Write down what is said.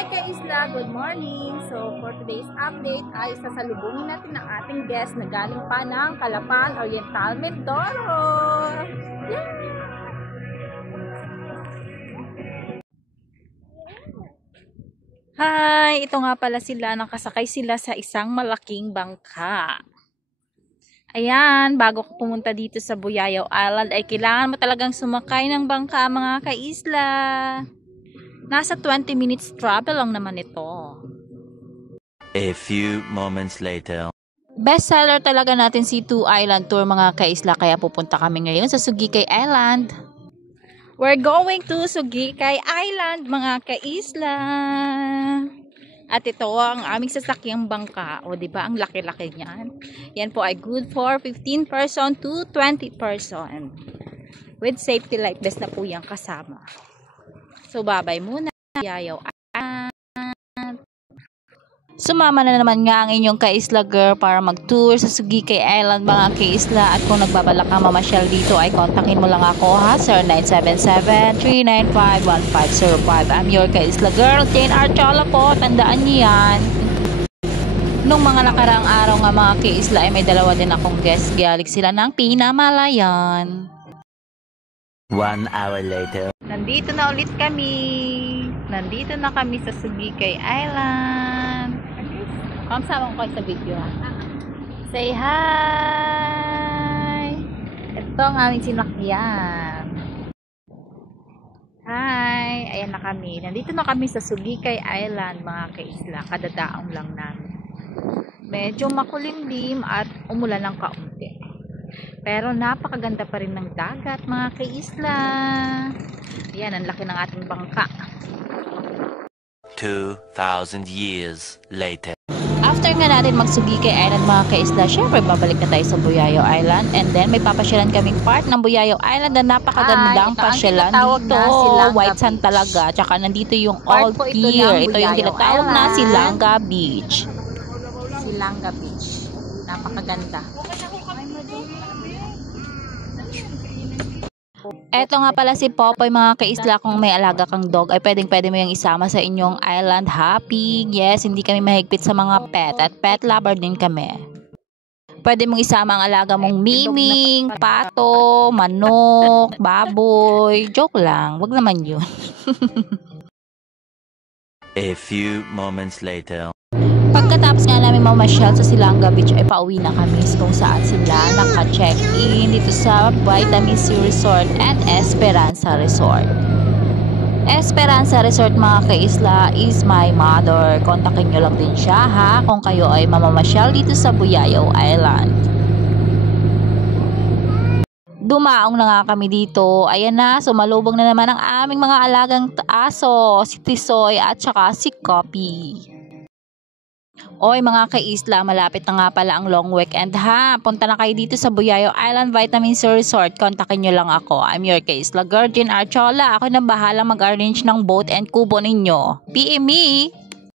Hi Kaisla, good morning. So for today's update ay sasalubungin natin ang ating guest na galing pa ng Calapan, Oriental Mindoro. Yeah! Hi, ito nga pala sila, nakasakay sila sa isang malaking bangka. Ayan, bago ka pumunta dito sa Buyayaw Island ay kailangan mo talagang sumakay ng bangka mga kaisla. Nasa 20 minutes travel lang naman ito. A few moments later. Bestseller talaga natin si Two Island Tour mga kaisla, kaya pupunta kami ngayon sa Sugikay Island. We're going to Sugikay Island mga kaisla. At ito ang aming sasakyang bangka. O diba ang laki-laki niyan. Yan po ay good for 15 person to 20 person. With safety life vest na po yung kasama. So babay muna. Yayaw. Sumama na naman nga ang inyong kaisla girl para mag-tour sa Sugikay Island mga kaisla. At kung nagbabalak ka mamasyal dito ay kontakin mo lang ako ha, sir. 977-395-1505. I'm your kaisla girl, Jane Archola po. Tandaan niyo yan. Nung mga nakaraang araw nga mga kaisla ay may dalawa din akong guest. Galing sila ng Pinamalayan. 1 hour later. Nandito na ulit kami. Nandito na kami sa Sugikay Island. Kamsama ko kayo sa video ha. Say hi! Ito ang aming sinakyan. Hi! Ayan na kami. Nandito na kami sa Sugikay Island mga kaisla. Kadadaong lang namin. Medyo makulimlim at umulan ng kaunti. Pero napakaganda pa rin ng dagat mga kaisla. Ayan, ang laki ng ating bangka. 2,000 years later. After nga natin magsugikay Island mga kaisla, syempre babalik na tayo sa Buyayaw Island. And then may papasyalan kaming part ng Buyayaw Island na napakagandang pasyalan dito. White sand talaga. Tsaka nandito yung old pier. Ito yung tinatawag na Silanga Beach. Silanga Beach. Napakaganda. Eto nga pala si Popoy mga kaisla. Kung may alaga kang dog ay pwede mo yung isama sa inyong island hopping. Yes, hindi kami mahigpit sa mga pet at pet lover din kami. Pwede mong isama ang alaga mong miming, pato, manok, baboy. Joke lang, wag naman yun. A few moments later. Pagkatapos nga namin mamasyal sa Silanga Beach ay pauwi na kami kung saan sila naka-check-in dito sa Vitamin C Resort and Esperanza Resort. Esperanza Resort mga kaisla is my mother. Kontakin nyo lang din siya ha kung kayo ay mamamasyal dito sa Buyayaw Island. Dumaong na nga kami dito. Ayan na, sumalubong na naman ang aming mga alagang aso, si Tisoy at saka si Coffee. Oy mga kaisla, malapit na nga pala ang long weekend ha. Punta na kayo dito sa Buyayaw Island Vitamin C Resort. Kontakin nyo lang ako. I'm your kaisla girl, Jane Archola. Ako na bahala mag-arrange ng boat and kubo ninyo. PM me!